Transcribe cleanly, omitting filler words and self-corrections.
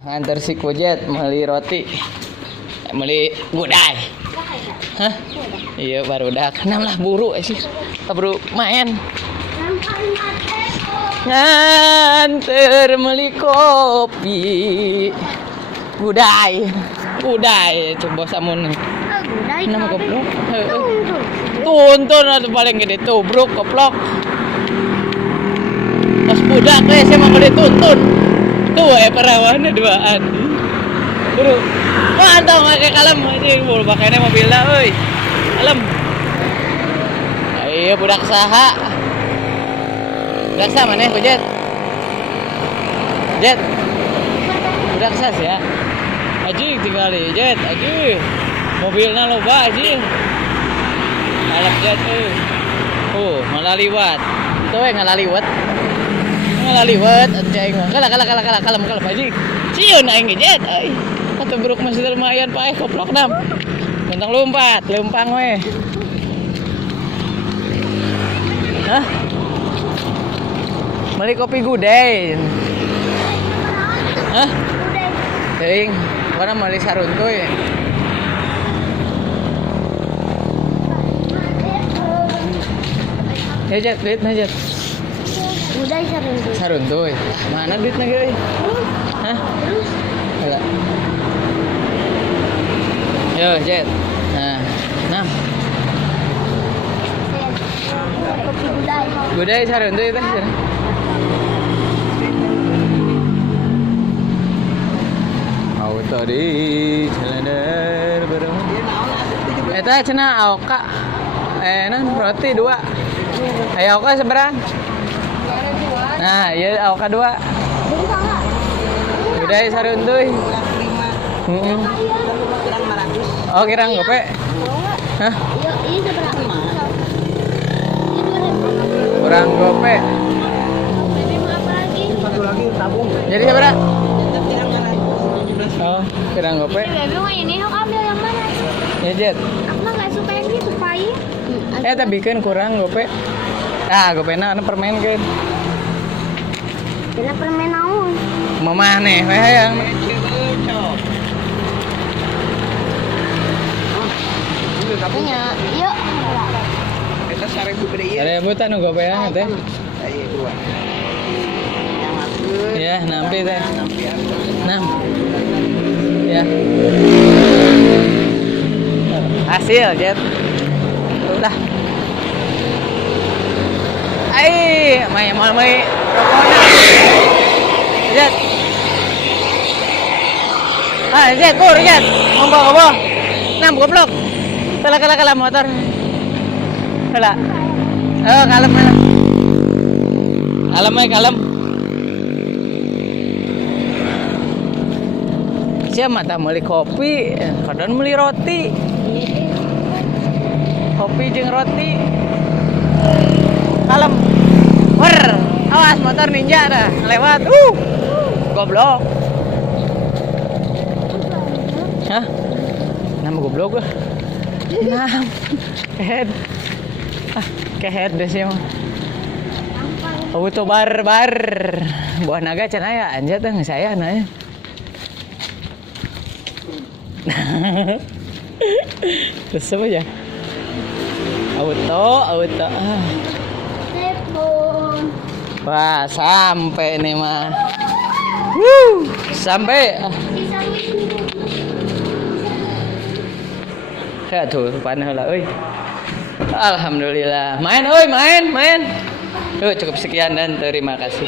Nganter si Kujet beli roti, beli gudai. Hah? Iya barudak. Nam lah buru sih. Buru main. Nganter beli kopi. Gudai. Gudai coba samun. Gudai. Nama goblok. Tuntun atau paling gede tubruk goblok. Pas budak saya mau beli tuntun. Tuh perawan duaan. Buru. Mantap pakai kalem anjing buru pakainya mobilnya euy. Kalem. Ayo budak saha. Budak saha maneh Jet? Jet. Budak saha ya? Anjing tinggal di Jet, anjing. Mobilnya loba anjing. Kalem Jet euy. Malah liwat. Tuh ngalaliwat. Ngalaliwat anjing mah. Kalah kalem anjing. Cieun aing Jet euy. Atuh buruk masih lumayan paeh koplok nam. Mentang lompat, lempang we. Hah? Beli kopi gudai. Hah? Teuing, warna beli saruntuy. Jet, duitna Jet. Gudai saruntuy. Saruntuy. Mana duitna ge euy? Hah? Enggak. Yo, Jet. Nah, nam. Kopi gudai. Gudai saruntuy teh. Auto di celender bareng. Eta cenah aoka. Nan roti 2. Ayo aoka seberang? Nah, iya aoka 2. Gudai saruntuy. Oh, kirang gope. Hah? Iya, ini seberapa? Kurang gope. Ini mau apa lagi? Satu lagi tabung. Jadi seberapa? Oh, kirang gope. Bebe mau ini aku ambil yang mana? Ya, Jet. Aku mah nggak suka yang gitu, pahit. Tapi bikin kurang gope. Ah, gopena anu permen kan. Kena permen naon? Mamah nih, hayang. Punya, yuk. Kita 1.000 gede ieu. Ada buta nu gopean teh. Ayo 2. Yang masuk. Ya, nampi teh. Nam. Ya. Hasil, Jet. Udah. Ai, mai rokona. Jet. Jet, pur Jet. Ngombo. Nam goblok. Kala motor. Kala. Oh, kalem. Kalem. Siapa mata beli kopi, kadang beli roti. Kopi jeung roti. Kalem. Wer, awas motor ninja dah lewat. Goblok. Hah? Nama goblok gua. Nah. Kehead. Kehead deh sih mah. Auto bar. Buah naga can aya anjat teh saya nanya. Terus apa ya? Auto. Telepon. Wah, sampai nih mah. Sampai. Kayak tuh panah lah, euy. Alhamdulillah. Main. Yuk, cukup sekian dan terima kasih.